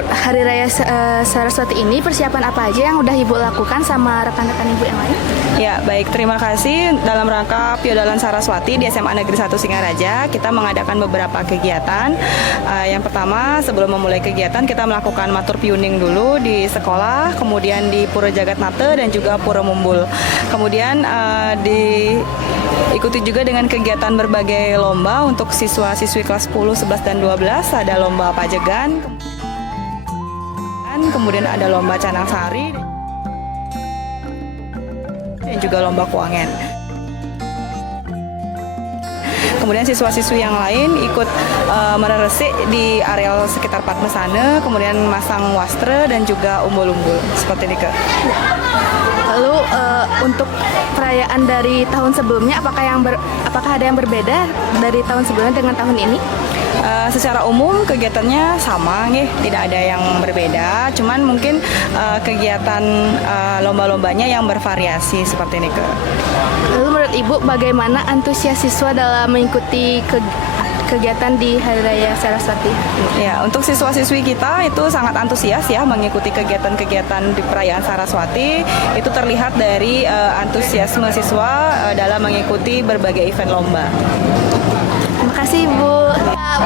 Hari Raya Saraswati ini persiapan apa aja yang udah Ibu lakukan sama rekan-rekan Ibu yang lain? Ya, baik. Terima kasih. Dalam rangka Piodalan Saraswati di SMA Negeri 1 Singaraja, kita mengadakan beberapa kegiatan. Yang pertama, sebelum memulai kegiatan, kita melakukan matur piuning dulu di sekolah, kemudian di Pura Jagatnate dan juga Pura Mumbul. Kemudian diikuti juga dengan kegiatan berbagai lomba untuk siswa-siswi kelas 10, 11, dan 12. Ada lomba pajegan, kemudian ada lomba canang sari, dan juga lomba kuangen. Kemudian siswa-siswi yang lain ikut meresik di areal sekitar Padmasana, kemudian masang wastra dan juga umbul-umbul seperti ini, Kak. Lalu untuk perayaan dari tahun sebelumnya, apakah ada yang berbeda dari tahun sebelumnya dengan tahun ini? Secara umum kegiatannya sama, tidak ada yang berbeda. Cuman mungkin kegiatan lomba-lombanya yang bervariasi seperti ini, Kak. Lalu menurut Ibu bagaimana antusias siswa dalam mengikuti kegiatan di Hari Raya Saraswati? Ya, untuk siswa-siswi kita itu sangat antusias ya mengikuti kegiatan-kegiatan di perayaan Saraswati. Itu terlihat dari antusiasme siswa dalam mengikuti berbagai event lomba. Terima kasih Ibu.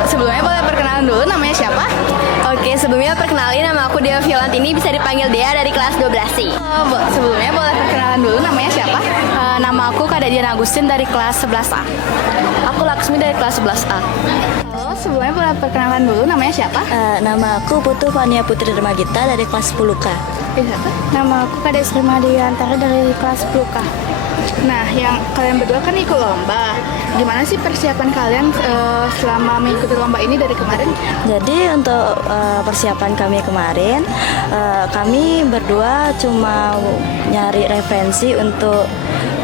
Sebelumnya boleh perkenalan dulu, namanya siapa? Oke, sebelumnya perkenalin, nama aku Dea Violantini, bisa dipanggil Dea dari kelas 12C. Sebelumnya boleh perkenalan dulu, namanya siapa? Nama aku Kak Dian Agustin dari kelas 11A. Aku Laksmi dari kelas 11A. Halo, sebelumnya boleh perkenalan dulu, namanya siapa? Nama aku Putu Fania Putri Dermagita dari kelas 10K. Nama aku Kak Desri Madiantara dari kelas 10K. Nah, yang kalian berdua kan ikut lomba. Gimana sih persiapan kalian selama mengikuti lomba ini dari kemarin? Jadi untuk persiapan kami kemarin, kami berdua cuma nyari referensi untuk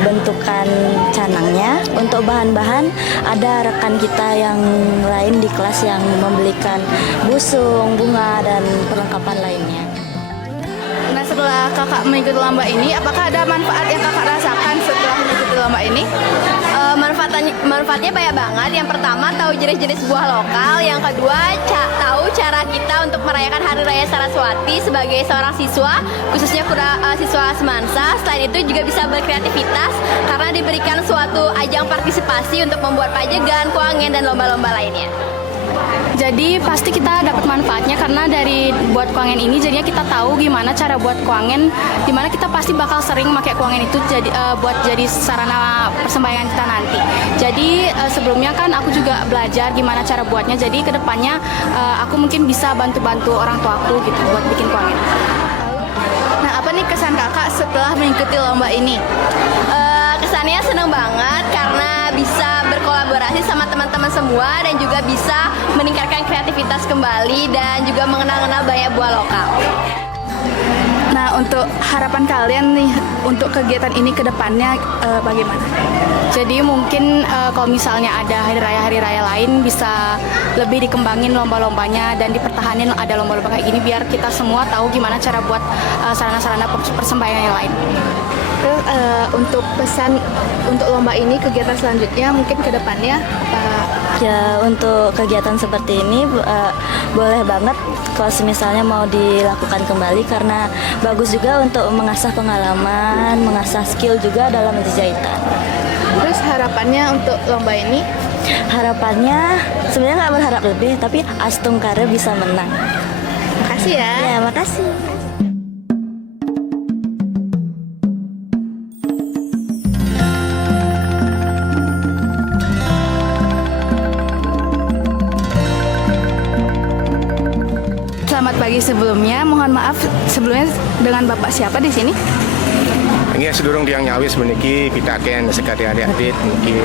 bentukan canangnya. Untuk bahan-bahan ada rekan kita yang lain di kelas yang membelikan busung, bunga, dan perlengkapan lainnya. Nah, setelah kakak mengikuti lomba ini, apakah ada manfaat yang kakak rasakan setelah mengikuti lomba ini? Manfaatnya banyak banget. Yang pertama, tahu jenis-jenis buah lokal. Yang kedua, tahu cara kita untuk merayakan Hari Raya Saraswati sebagai seorang siswa, khususnya siswa Semansa. Selain itu juga bisa berkreativitas karena diberikan suatu ajang partisipasi untuk membuat pajegan, kuangen, dan lomba-lomba lainnya. Jadi pasti kita dapat manfaatnya karena dari buat kuangen ini jadinya kita tahu gimana cara buat kuangen, dimana kita pasti bakal sering pakai kuangen itu buat jadi sarana persembayangan kita nanti. Jadi sebelumnya kan aku juga belajar gimana cara buatnya, jadi kedepannya aku mungkin bisa bantu-bantu orang tua aku gitu buat bikin kuangen. Nah, apa nih kesan kakak setelah mengikuti lomba ini? Kesannya seneng banget karena bisa berkolaborasi sama teman-teman semua dan juga bisa meningkatkan kreativitas kembali dan juga mengenal banyak buah lokal. Nah, untuk harapan kalian nih untuk kegiatan ini ke depannya bagaimana? Jadi mungkin kalau misalnya ada hari raya lain bisa lebih dikembangin lomba-lombanya dan dipertahanin ada lomba-lomba kayak gini biar kita semua tahu gimana cara buat sarana-sarana persembayangan yang lain. Terus untuk pesan untuk lomba ini, kegiatan selanjutnya mungkin ke depannya apa? Ya, untuk kegiatan seperti ini boleh banget kalau misalnya mau dilakukan kembali karena bagus juga untuk mengasah pengalaman, mengasah skill juga dalam menjahitan. Terus harapannya untuk lomba ini? Harapannya sebenarnya nggak berharap lebih, tapi Astungkara bisa menang. Makasih ya. Ya, makasih. Selamat pagi sebelumnya. Mohon maaf sebelumnya dengan Bapak siapa di sini? Ini sedurung tiang nyawis meniki pitaken sekali adik-adik meniki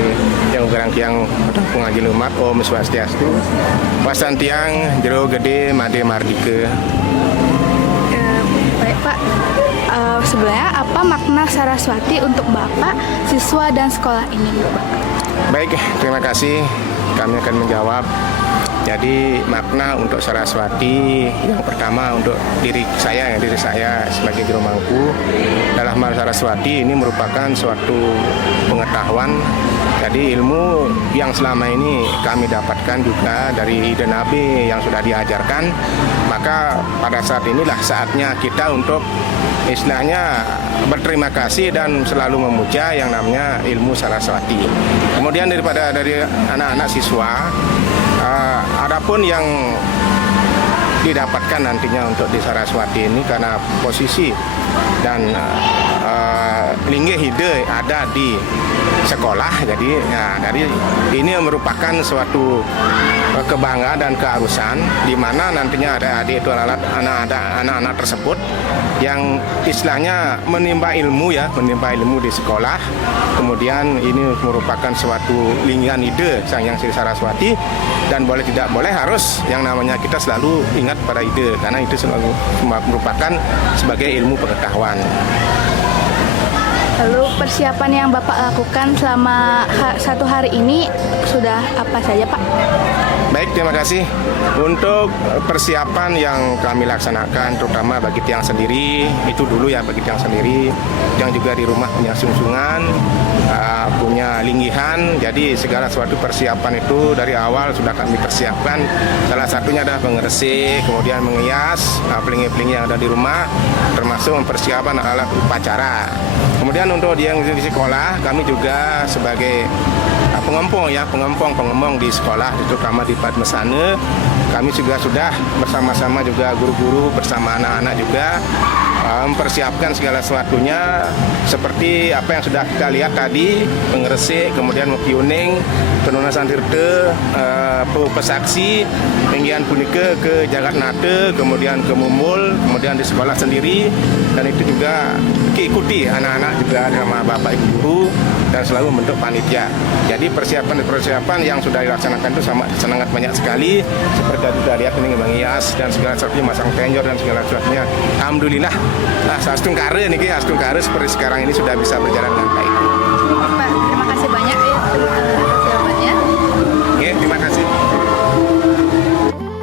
yang gerang tiang pengaji lumat Om Swastiastu. Pasan tiang jero gede made mardike. Baik Pak. Sebenarnya apa makna Saraswati untuk Bapak, siswa dan sekolah ini, Bapak? Baik, terima kasih. Kami akan menjawab. Jadi makna untuk Saraswati yang pertama untuk diri saya sebagai juru mangku dalam hal Saraswati ini merupakan suatu pengetahuan. Jadi ilmu yang selama ini kami dapatkan juga dari ide Nabi yang sudah diajarkan, maka pada saat inilah saatnya kita untuk istilahnya berterima kasih dan selalu memuja yang namanya ilmu Saraswati. Kemudian dari anak-anak siswa, adapun yang didapatkan nantinya untuk di Saraswati ini karena posisi dan linggih ide ada di sekolah, jadi ini merupakan suatu kebanggaan dan keharusan di mana nantinya adik-adik itu anak-anak tersebut yang istilahnya menimba ilmu di sekolah. Kemudian ini merupakan suatu linggihan ide Sang Hyang Sri Saraswati, dan boleh tidak boleh harus yang namanya kita selalu ingat pada ide karena itu selalu merupakan sebagai ilmu pengetahuan. Lalu persiapan yang Bapak lakukan selama satu hari ini sudah apa saja, Pak? Baik, terima kasih. Untuk persiapan yang kami laksanakan, terutama bagi tiang sendiri, itu dulu ya bagi tiang sendiri, yang juga di rumah punya sungsungan, punya linggihan. Jadi segala suatu persiapan itu dari awal sudah kami persiapkan. Salah satunya adalah mengeresik, kemudian mengias pelingi-pelingi yang ada di rumah, termasuk mempersiapkan alat upacara. Kemudian untuk yang di sekolah, kami juga sebagai pengempong di sekolah, terutama di Padmasana, kami juga sudah bersama-sama juga guru-guru bersama anak-anak juga mempersiapkan segala sesuatunya seperti apa yang sudah kita lihat tadi, pengeresik, kemudian mempiuning, penunasan tirta, pesaksi, penggian punika ke Jagatnata, kemudian ke Mumbul, kemudian di sekolah sendiri, dan itu juga diikuti anak-anak juga sama bapak ibu guru dan selalu membentuk panitia. Jadi persiapan yang sudah dilaksanakan itu sangat banyak sekali, seperti kita lihat ini menghias dan segala sesuatunya, masang tenjor dan segala sesuatunya. Alhamdulillah, astungkare seperti sekarang ini sudah bisa berjalan dengan baik.